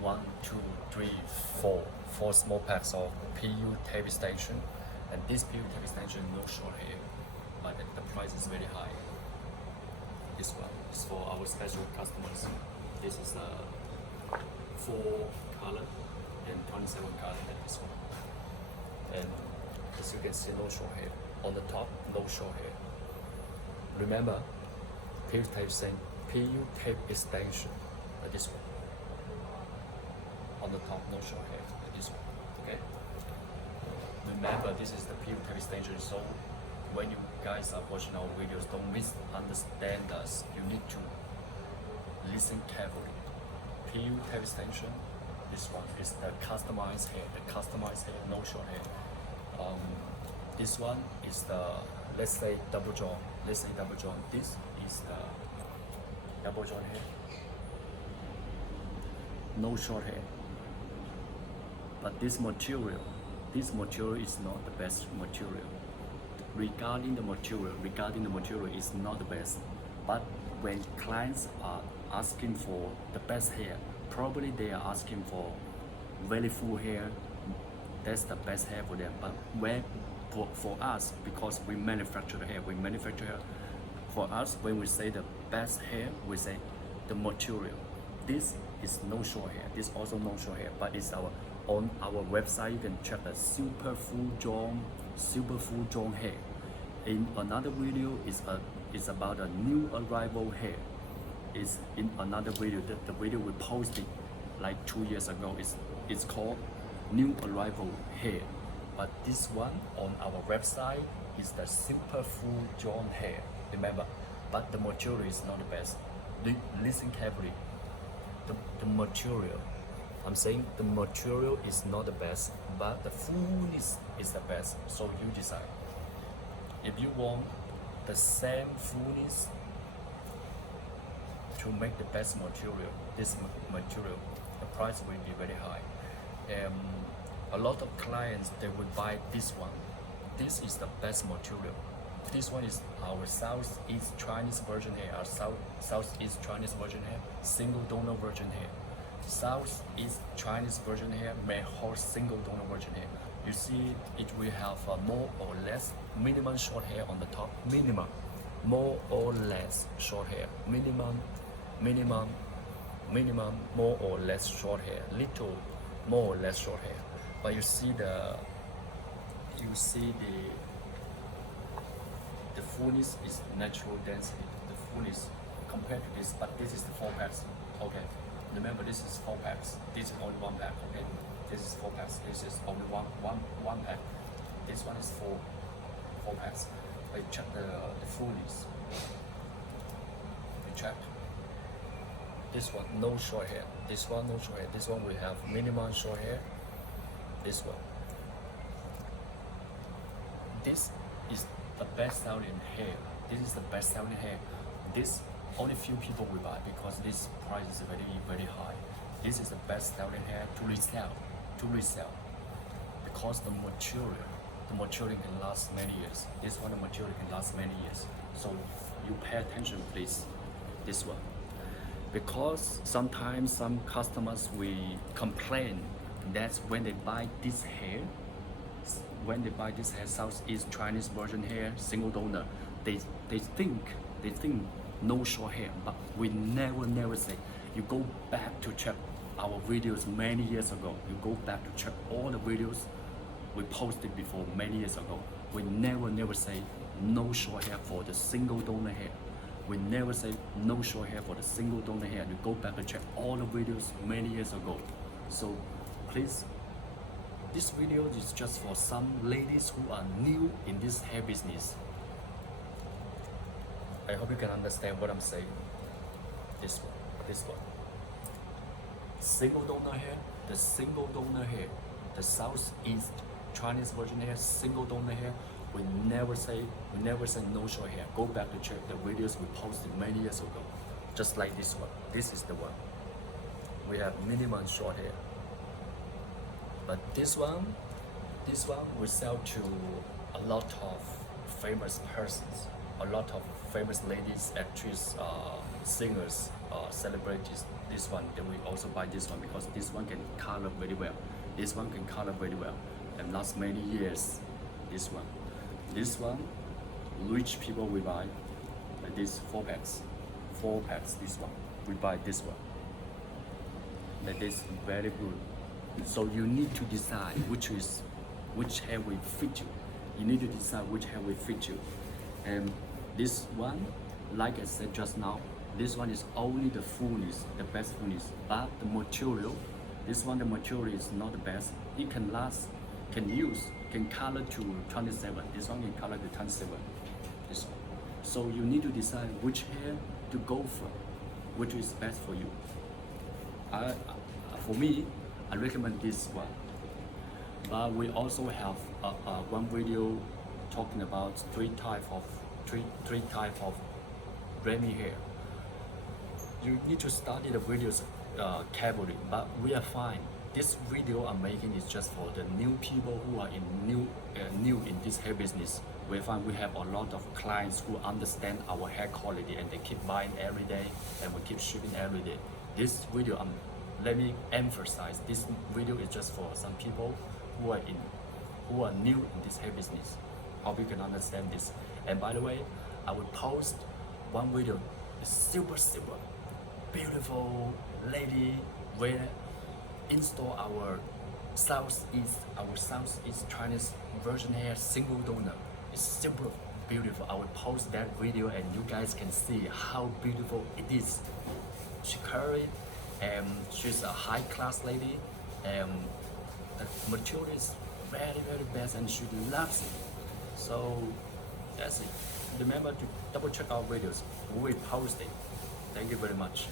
1, 2, 3, 4 small packs of PU tape extension, and this PU tape extension no short hair, but the price is very high. This one is for our special customers. This is a 4 color and 27 color like this one. And as you can see, no short hair. On the top, no short hair. Remember, PU tape extension like this one. On the top, no short hair like this one. Okay. Remember, this is the PU tape extension. So when you guys are watching our videos, don't misunderstand us. You need to listen carefully. PU tape extension. This one is the customized hair. The customized hair, no short hair. This one is the, let's say double joint. This is the double joint hair. No short hair. But this material is not the best material. Regarding the material is not the best. But when clients are asking for the best hair, probably they are asking for very full hair. That's the best hair for them. But for us, because we manufacture the hair, for us, when we say the best hair, we say the material. This is no short hair. This also no short hair, but it's on our website. You can check the super full drawn hair. In another video is about a new arrival hair. Is in another video. The video we posted like 2 years ago. It's called new arrival hair. But this one on our website is the super full drawn hair. Remember, but the material is not the best. Listen carefully. The material, I'm saying the material is not the best, but the fullness is the best. So you decide. If you want the same fullness to make the best material, this material, the price will be very high. A lot of clients, they would buy this one. This is the best material. This one is our Southeast Chinese virgin hair, our Southeast Chinese virgin hair, single donor virgin hair. Southeast Chinese virgin hair may hold single donor virgin hair. You see, it will have more or less minimum short hair on the top. Minimum, more or less short hair. Minimum, more or less short hair. Little, more or less short hair. But you see the fullness is natural density. The fullness compared to this, but this is the 4 packs. Okay, remember this is 4 packs. This is only 1 pack. Okay, this is 4 packs. This is only one pack. This one is 4 packs. I check the fullness. We check. This one no short hair. This one no short hair. This one we have minimum short hair. This one. This is the best selling hair. This is the best selling hair. This only few people will buy because this price is very high. This is the best selling hair to resell. Because the material can last many years. This one, the material can last many years. So you pay attention, please. This one. Because sometimes some customers will complain that when they buy this hair, Southeast Chinese virgin hair, single donor, they think no short hair, but we never say. You go back to check our videos many years ago. You go back to check all the videos we posted before many years ago. We never say no short hair for the single donor hair. We never say no short hair for the single donor hair. You go back and check all the videos many years ago. So please, this video is just for some ladies who are new in this hair business. I hope you can understand what I'm saying. This one. Single donor hair, the Southeast Chinese virgin hair, single donor hair. We never say no short hair. Go back to check the videos we posted many years ago. Just like this one. This is the one. We have minimum short hair. But this one we sell to a lot of famous persons, a lot of famous ladies, actresses, singers. celebrate this one, then we also buy this one because this one can color very well. This one can color very well and last many years. This one, rich people will buy like this 4 packs. This one we buy this one. That is very good. So you need to decide which hair will fit you. You need to decide which hair will fit you. And this one, like I said just now, this one is only the fullness, the best fullness. But the material, this one the material is not the best. It can last, can color to 27. This one can color to 27. This one. So you need to decide which hair to go for, which is best for you. For me, I recommend this one. But we also have one video talking about three type of Remy hair. You need to study the videos carefully, but we are fine. This video I'm making is just for the new people who are new in this hair business. We find we have a lot of clients who understand our hair quality and they keep buying every day and we keep shipping every day. This video, let me emphasize, this video is just for some people who are new in this hair business. Hope you can understand this. And by the way, I will post one video, a super beautiful lady will install our Southeast Chinese version hair single donor. It's super beautiful. I will post that video and you guys can see how beautiful it is. She curly and she's a high class lady and the material is very best and she loves it. So that's it. Remember to double check our videos. We will post it. Thank you very much.